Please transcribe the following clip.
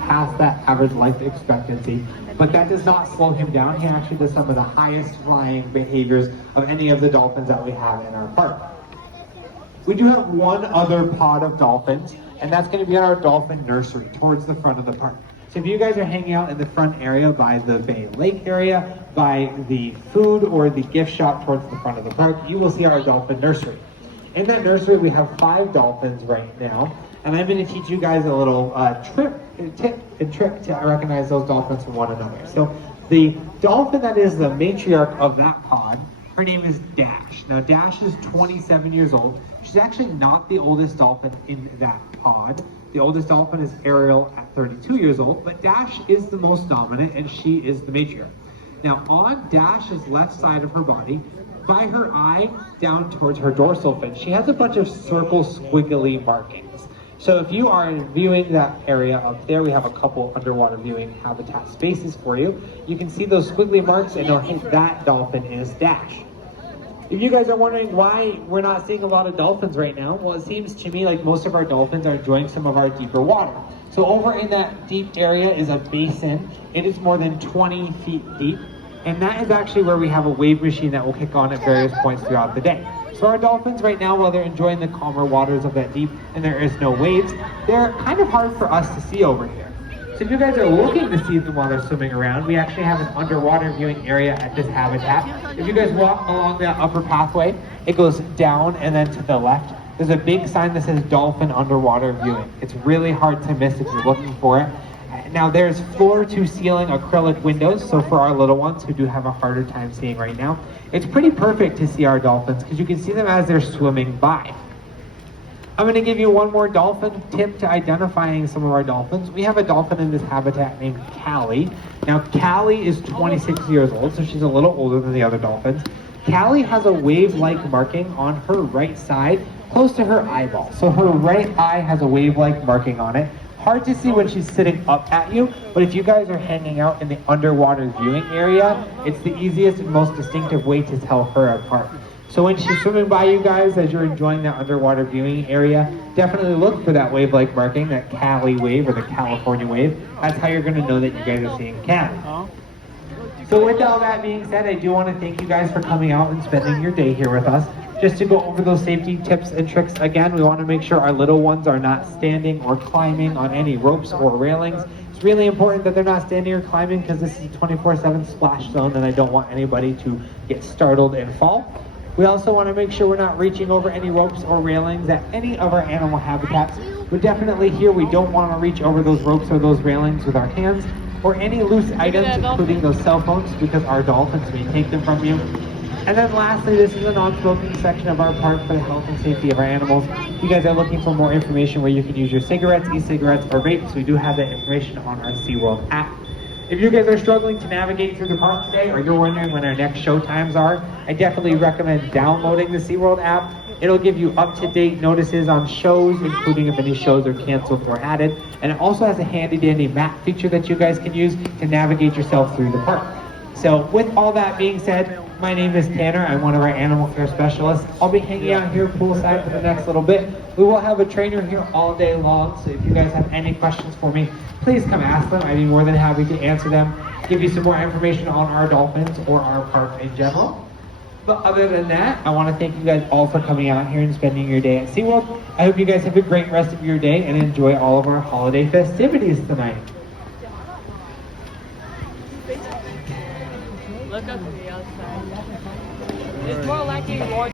past that average life expectancy, but that does not slow him down. He actually does some of the highest flying behaviors of any of the dolphins that we have in our park. We do have one other pod of dolphins, and that's going to be our dolphin nursery towards the front of the park. So if you guys are hanging out in the front area by the Bay Lake area, by the food or the gift shop towards the front of the park, you will see our dolphin nursery. In that nursery, we have 5 dolphins right now, and I'm going to teach you guys a little tip and trick to recognize those dolphins from one another. So the dolphin that is the matriarch of that pod, her name is Dash. Now Dash is 27 years old. She's actually not the oldest dolphin in that pod. The oldest dolphin is Ariel at 32 years old, but Dash is the most dominant and she is the matriarch. Now on Dash's left side of her body, by her eye down towards her dorsal fin, she has a bunch of circle squiggly markings. So if you are viewing that area up there, we have a couple underwater viewing habitat spaces for you. You can see those squiggly marks and you'll hit that dolphin is Dash. If you guys are wondering why we're not seeing a lot of dolphins right now, well, it seems to me like most of our dolphins are enjoying some of our deeper water. So over in that deep area is a basin. It is more than 20 feet deep. And that is actually where we have a wave machine that will kick on at various points throughout the day. So our dolphins right now, while they're enjoying the calmer waters of that deep and there is no waves, they're kind of hard for us to see over here. So if you guys are looking to see them while they're swimming around, we actually have an underwater viewing area at this habitat. If you guys walk along that upper pathway, it goes down and then to the left. There's a big sign that says Dolphin Underwater Viewing. It's really hard to miss if you're looking for it. Now there's floor to ceiling acrylic windows, so for our little ones who do have a harder time seeing right now, it's pretty perfect to see our dolphins because you can see them as they're swimming by. I'm going to give you one more dolphin tip to identifying some of our dolphins. We have a dolphin in this habitat named Callie. Now Callie is 26 years old, so she's a little older than the other dolphins. Callie has a wave-like marking on her right side, close to her eyeball. So her right eye has a wave-like marking on it. Hard to see when she's sitting up at you, but if you guys are hanging out in the underwater viewing area, it's the easiest and most distinctive way to tell her apart. So when she's swimming by you guys as you're enjoying that underwater viewing area, definitely look for that wave-like marking, that Cali wave or the California wave. That's how you're going to know that you guys are seeing Cali. So with all that being said, I do want to thank you guys for coming out and spending your day here with us. Just to go over those safety tips and tricks again, we want to make sure our little ones are not standing or climbing on any ropes or railings. It's really important that they're not standing or climbing because this is a 24/7 splash zone and I don't want anybody to get startled and fall. We also want to make sure we're not reaching over any ropes or railings at any of our animal habitats. But definitely here we don't want to reach over those ropes or those railings with our hands or any loose items, including those cell phones, because our dolphins may take them from you. And then lastly, this is a non-smoking section of our park for the health and safety of our animals. If you guys are looking for more information where you can use your cigarettes, e-cigarettes, or vapes, we do have that information on our SeaWorld app. If you guys are struggling to navigate through the park today, or you're wondering when our next show times are, I definitely recommend downloading the SeaWorld app. It'll give you up-to-date notices on shows, including if any shows are canceled or added. And it also has a handy-dandy map feature that you guys can use to navigate yourself through the park. So with all that being said, my name is Tanner. I'm one of our animal care specialists. I'll be hanging out here poolside for the next little bit. We will have a trainer here all day long, so if you guys have any questions for me, please come ask them. I'd be more than happy to answer them, give you some more information on our dolphins or our park in general. But other than that, I want to thank you guys all for coming out here and spending your day at SeaWorld. I hope you guys have a great rest of your day and enjoy all of our holiday festivities tonight. Look up to the outside. It's more likely more